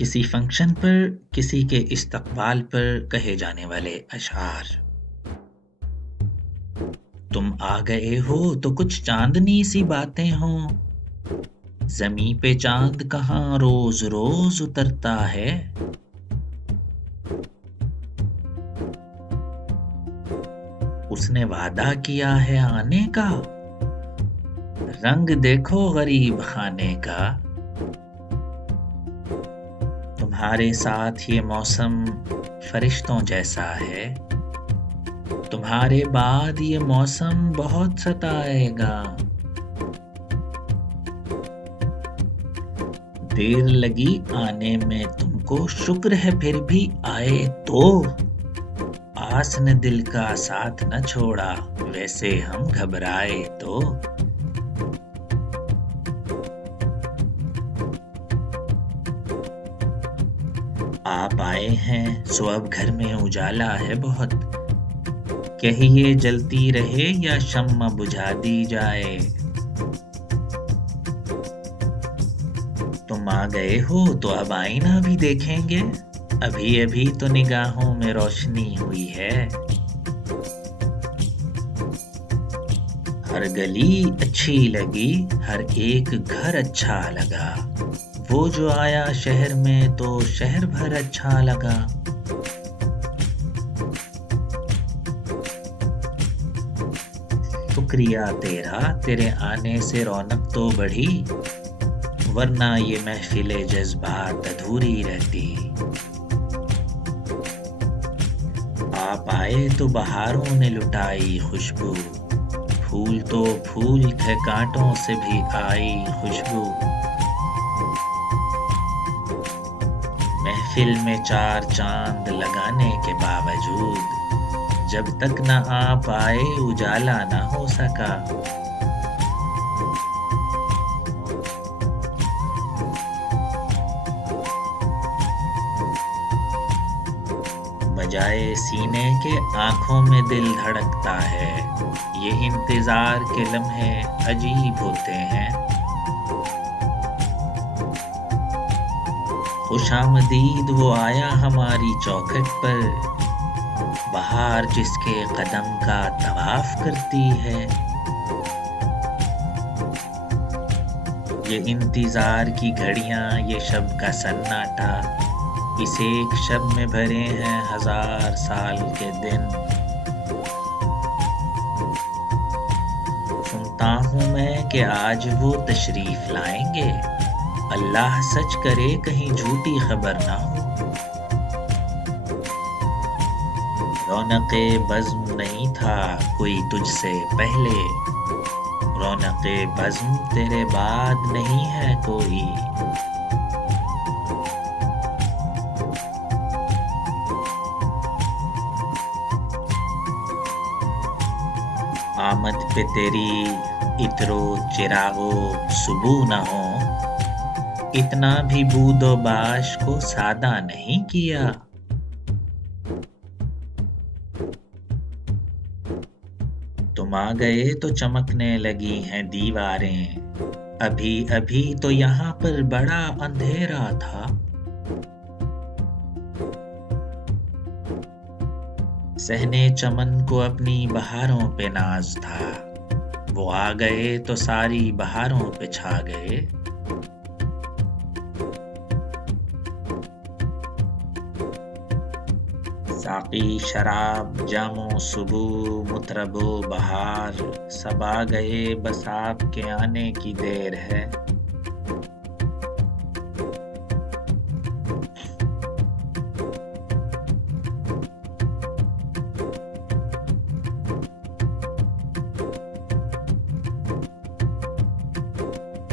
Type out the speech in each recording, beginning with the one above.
کسی فنکشن پر کسی کے استقبال پر کہے جانے والے اشعار۔ تم آ گئے ہو تو کچھ چاندنی سی باتیں ہوں، زمیں پہ چاند کہاں روز روز اترتا ہے۔ اس نے وعدہ کیا ہے آنے کا، رنگ دیکھو غریب خانے کا۔ تمہارے ساتھ یہ موسم فرشتوں جیسا ہے، تمہارے بعد یہ موسم بہت ستائے گا۔ دیر لگی آنے میں تم کو، شکر ہے پھر بھی آئے تو۔ آس نے دل کا ساتھ نہ چھوڑا، ویسے ہم گھبرائے تو۔ آپ آئے ہیں سو اب گھر میں اجالا ہے بہت، کہیے جلتی رہے یا شمع بجھا دی جائے۔ تم آ گئے ہو تو اب آئینہ بھی دیکھیں گے، ابھی ابھی تو نگاہوں میں روشنی ہوئی ہے۔ ہر گلی اچھی لگی، ہر ایک گھر اچھا لگا، وہ جو آیا شہر میں تو شہر بھر اچھا لگا۔ شکریہ تیرا، تیرے آنے سے رونق تو بڑھی، ورنہ یہ محفل جذبات ادھوری رہتی۔ آپ آئے تو بہاروں نے لٹائی خوشبو، پھول تو پھول تھے کانٹوں سے بھی آئی خوشبو۔ محفل میں چار چاند لگانے کے باوجود، جب تک نہ آپ آئے اجالا نہ ہو سکا۔ بجائے سینے کے آنکھوں میں دل دھڑکتا ہے، یہ انتظار کے لمحے عجیب ہوتے ہیں۔ خوش آمدید وہ آیا ہماری چوکھٹ پر، بہار جس کے قدم کا طواف کرتی ہے۔ یہ انتظار کی گھڑیاں، یہ شب کا سناٹا، اس ایک شب میں بھرے ہیں 1000 سال کے دن۔ سنتا ہوں میں کہ آج وہ تشریف لائیں گے، اللہ سچ کرے کہیں جھوٹی خبر نہ ہو۔ رونق بزم نہیں تھا کوئی تجھ سے پہلے، رونق بزم تیرے بعد نہیں ہے کوئی۔ آمد پہ تیری عطر و چراغ و سبو نہ ہو، اتنا بھی بود و باش کو سادہ نہیں کیا۔ تم آ گئے تو چمکنے لگی ہیں دیواریں، ابھی ابھی تو یہاں پر بڑا اندھیرا تھا۔ صحن چمن کو اپنی بہاروں پہ ناز تھا، وہ آ گئے تو ساری بہاروں پہ چھا گئے۔ ساقی شراب جام و صبو مطرب و بہار، سب آ گئے بس آپ کے آنے کی دیر ہے۔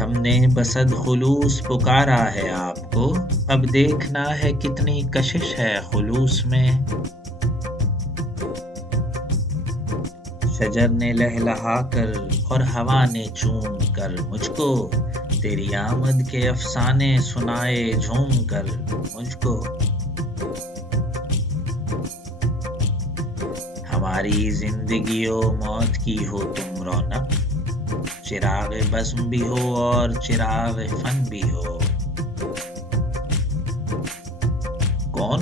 ہم نے بصد خلوص پکارا ہے آپ کو، اب دیکھنا ہے کتنی کشش ہے خلوص میں۔ شجر نے لہلہا کر اور ہوا نے چوم کر مجھ کو، تیری آمد کے افسانے سنائے جھوم کر مجھ کو۔ ہماری زندگی و موت کی ہو تم رونق، چراغ بزم بھی ہو اور چراغ فن بھی ہو۔